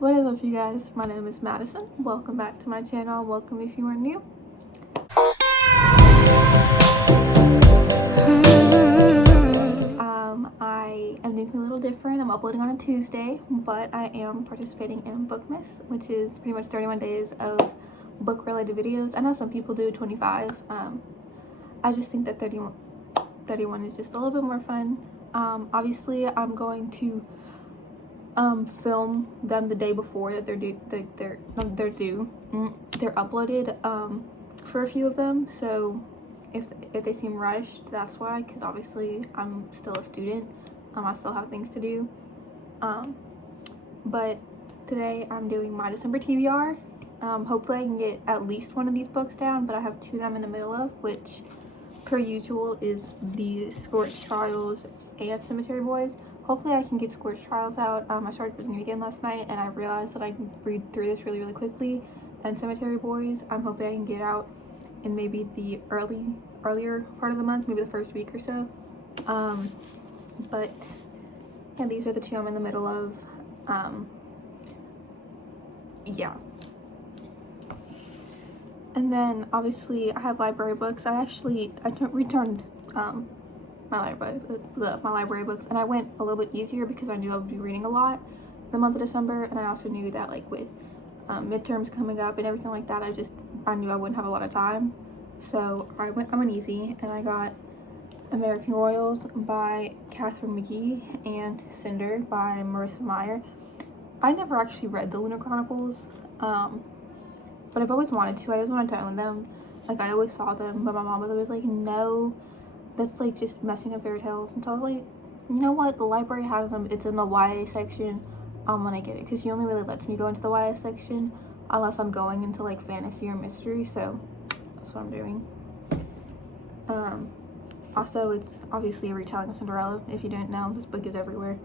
What is up, you guys? My name is Madison. Welcome back to my channel. Welcome if you are new. I am doing a little different. I'm uploading on a Tuesday, but I am participating in Bookmas, which is pretty much 31 days of book-related videos. I know some people do 25. I just think that 31 is just a little bit more fun. Obviously, I'm going to film them the day before that they're uploaded for a few of them. So if they seem rushed, that's why, because obviously I'm still a student. I still have things to do. But today I'm doing my December TBR. Hopefully I can get at least one of these books down, but I have two that I'm in the middle of, which per usual is the Scorched Trials and Cemetery Boys. Hopefully I can get Scorched Trials out. I started reading it again last night and I realized that I can read through this really quickly. And Cemetery Boys, I'm hoping I can get out in maybe the earlier part of the month, maybe the first week or so. But yeah, these are the two I'm in the middle of. Yeah. And then obviously I have library books. I returned my library books, and I went a little bit easier because I knew I would be reading a lot in the month of December, and I also knew that like with midterms coming up and everything like that, I knew I wouldn't have a lot of time. So I went easy, and I got American Royals by Catherine McGee and Cinder by Marissa Meyer. I never actually read the Lunar Chronicles, but I've always wanted to. I always wanted to own them. Like, I always saw them, but my mom was always like, no, that's like just messing up fairy tales. And so I was like, you know what, the library has them, it's in the YA section, I'm gonna get it, because she only really lets me go into the YA section unless I'm going into like fantasy or mystery, so that's what I'm doing. Also, it's obviously a retelling of Cinderella. If you didn't know, this book is everywhere.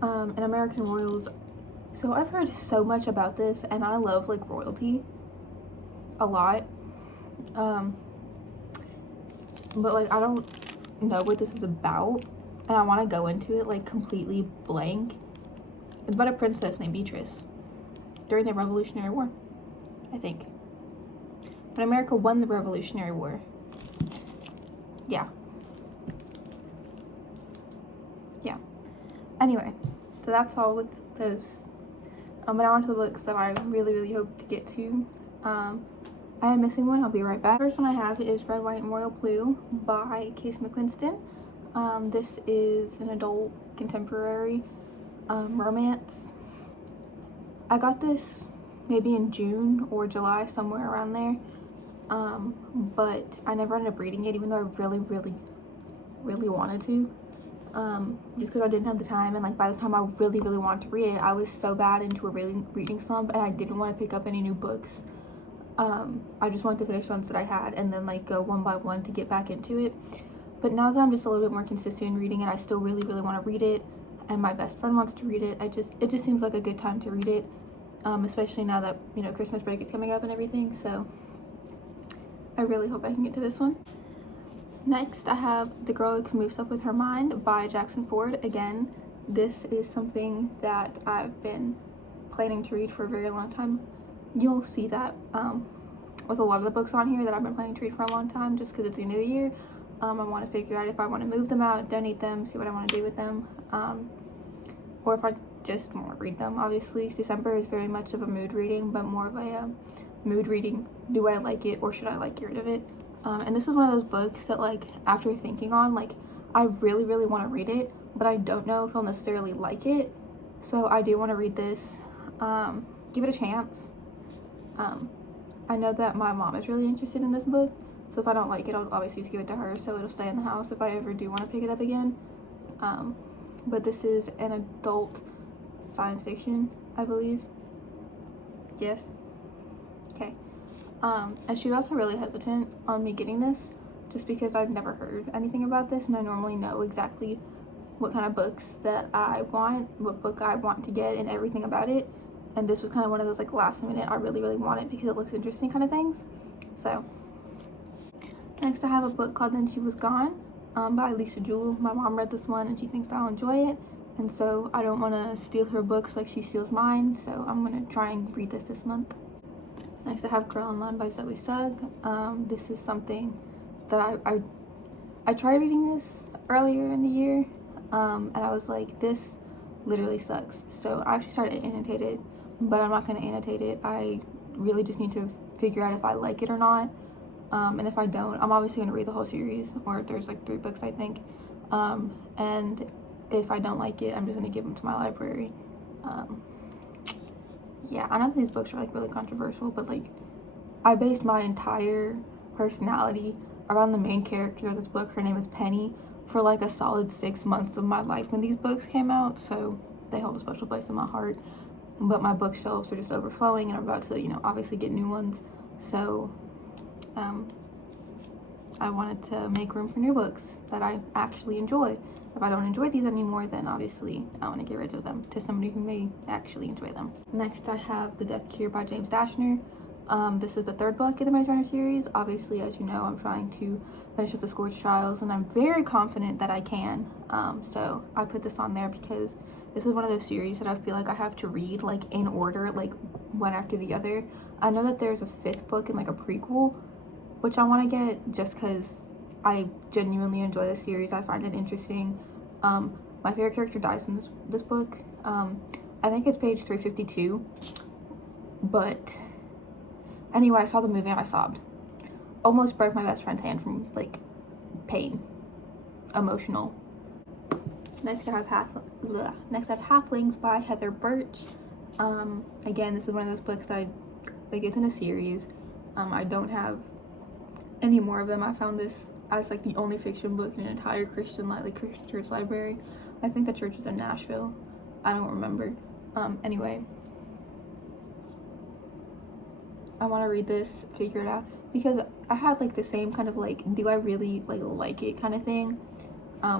And American Royals, so I've heard so much about this, and I love like royalty a lot, but like I don't know what this is about, and I want to go into it like completely blank. It's about a princess named Beatrice during the Revolutionary War, I think, but America won the Revolutionary War. Yeah. Anyway, so that's all with those. But now on to the books that I really hope to get to. I am missing one. I'll be right back. First one I have is Red, White, and Royal Blue by Casey McQuiston. This is an adult contemporary romance. I got this maybe in June or July, somewhere around there. But I never ended up reading it, even though I really wanted to. Just because I didn't have the time, and like by the time I really wanted to read it, I was so bad into a reading slump, and I didn't want to pick up any new books. I just wanted to finish ones that I had and then like go one by one to get back into it. But now that I'm just a little bit more consistent in reading it, I still really want to read it, and my best friend wants to read it. It just seems like a good time to read it, especially now that, you know, Christmas break is coming up and everything. So I really hope I can get to this one. Next, I have The Girl Who Moves Up With Her Mind by Jackson Ford. Again, this is something that I've been planning to read for a very long time. You'll see that with a lot of the books on here that I've been planning to read for a long time, just because it's the end of the year. I want to figure out if I want to move them out, donate them, see what I want to do with them, or if I just want to read them. Obviously, December is very much of a mood reading, but more of a mood reading, do I like it or should I like get rid of it? And this is one of those books that, like, after thinking on, like, I really want to read it, but I don't know if I'll necessarily like it. So I do want to read this, give it a chance. I know that my mom is really interested in this book, so if I don't like it, I'll obviously just give it to her, so it'll stay in the house if I ever do want to pick it up again. But this is an adult science fiction, I believe. Yes? Okay. And she was also really hesitant on me getting this, just because I've never heard anything about this, and I normally know exactly what kind of books that I want, what book I want to get, and everything about it. And this was kind of one of those like last minute, I really want it because it looks interesting kind of things. So next I have a book called Then She Was Gone by Lisa Jewell. My mom read this one and she thinks I'll enjoy it, and so I don't want to steal her books like she steals mine, so I'm gonna try and read this month. Next I have Girl Online by Zoe Sugg. This is something that I tried reading this earlier in the year, and I was like, this literally sucks. So I actually started to annotate it, but I'm not going to annotate it. I really just need to figure out if I like it or not. And if I don't, I'm obviously going to read the whole series, or there's like 3 books I think. And if I don't like it, I'm just going to give them to my library. Yeah, I know these books are like really controversial, but like I based my entire personality around the main character of this book. Her name is Penny, for like a solid 6 months of my life when these books came out, so they hold a special place in my heart. But my bookshelves are just overflowing, and I'm about to, you know, obviously get new ones, so I wanted to make room for new books that I actually enjoy. If I don't enjoy these anymore, then obviously I want to get rid of them to somebody who may actually enjoy them. Next I have The Death Cure by James Dashner. This is the 3rd book in the Maze Runner series. Obviously, as you know, I'm trying to finish up the Scourge Trials, and I'm very confident that I can. So I put this on there because this is one of those series that I feel like I have to read like in order, like one after the other. I know that there's a 5th book and like a prequel, which I want to get just because I genuinely enjoy this series. I find it interesting. My favorite character dies in this book. I think it's page 352, but anyway, I saw the movie and I sobbed. Almost broke my best friend's hand from like pain. Emotional. Next I have Halflings by Heather Birch. Again, this is one of those books that it's in a series. I don't have any more of them. I found this as like the only fiction book in an entire Christian church library. I think the church is in Nashville. I don't remember. Anyway, I want to read this, figure it out, because I had like the same kind of like, do I really like it kind of thing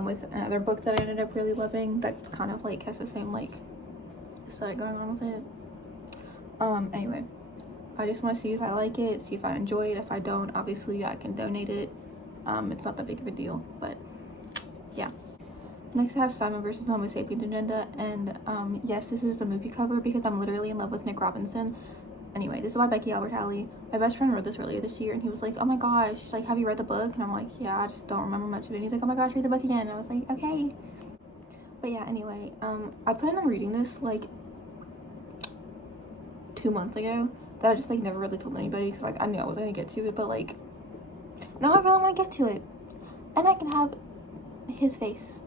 with another book that I ended up really loving that's kind of like has the same like aesthetic going on with it. Anyway, I just want to see if I like it, see if I enjoy it. If I don't, obviously I can donate it. It's not that big of a deal, but yeah. Next I have Simon vs. the Homo Sapiens Agenda, and yes, this is a movie cover because I'm literally in love with Nick Robinson. Anyway, this is by Becky Albertalli. My best friend read this earlier this year, and he was like, oh my gosh, like, have you read the book? And I'm like, yeah, I just don't remember much of it. And he's like, oh my gosh, read the book again. And I was like, okay. But yeah, anyway, I planned on reading this like 2 months ago, that I just like never really told anybody because like I knew I wasn't gonna get to it, but like now I really want to get to it, and I can have his face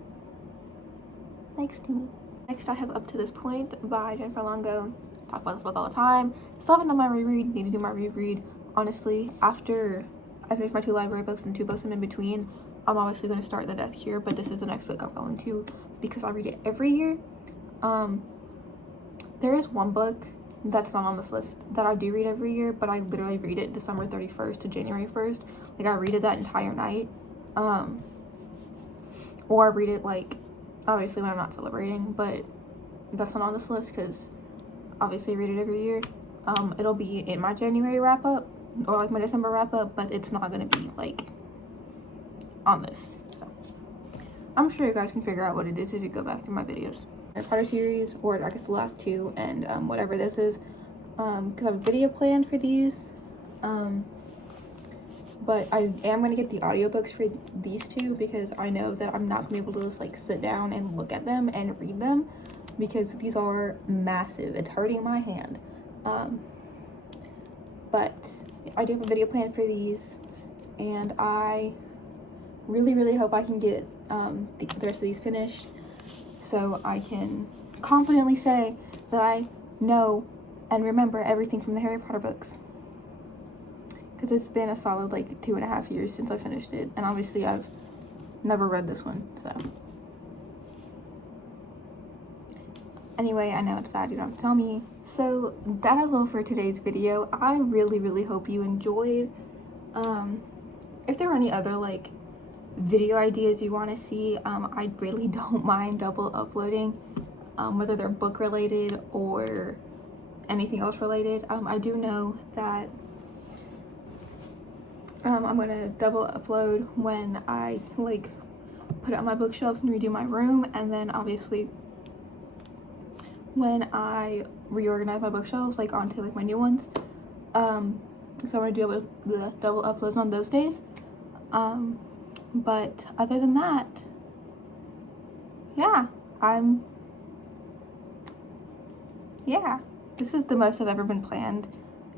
next to me. Next I have Up to This Point by Jennifer Longo. Talk about this book all the time. Still haven't done my reread. Need to do my reread. Honestly, after I finish my 2 library books and 2 books I'm in between, I'm obviously going to start The Death Cure, but this is the next book I'm going to because I read it every year. There is one book that's not on this list that I do read every year, but I literally read it December 31st to January 1st. Like, I read it that entire night. Or I read it, like, obviously when I'm not celebrating, but that's not on this list because obviously I read it every year. It'll be in my January wrap-up or, like, my December wrap-up, but it's not going to be, like, on this. So, I'm sure you guys can figure out what it is if you go back through my videos. Harry Potter series, or I guess the last 2, and whatever this is, because I have a video planned for these, but I am going to get the audiobooks for these 2 because I know that I'm not going to be able to just like sit down and look at them and read them because these are massive. It's hurting my hand, but I do have a video planned for these, and I really hope I can get the rest of these finished, so I can confidently say that I know and remember everything from the Harry Potter books. Because it's been a solid like 2.5 years since I finished it, and obviously I've never read this one, so. Anyway, I know it's bad, you don't have to tell me. So that is all for today's video. I really hope you enjoyed. If there are any other like video ideas you want to see, I really don't mind double uploading, whether they're book related or anything else related. I do know that I'm gonna double upload when I like put it on my bookshelves and redo my room, and then obviously when I reorganize my bookshelves, like onto like my new ones. So I'm gonna do the double uploads on those days. But other than that, yeah, this is the most I've ever been planned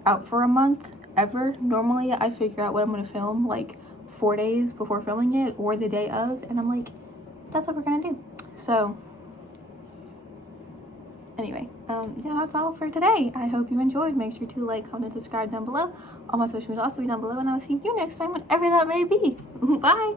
out for a month ever. Normally I figure out what I'm gonna film like 4 days before filming it or the day of, and I'm like, that's what we're gonna do. So anyway, yeah, that's all for today. I hope you enjoyed. Make sure to like, comment, and subscribe down below. All my social media will also be down below, and I will see you next time, whenever that may be. Bye.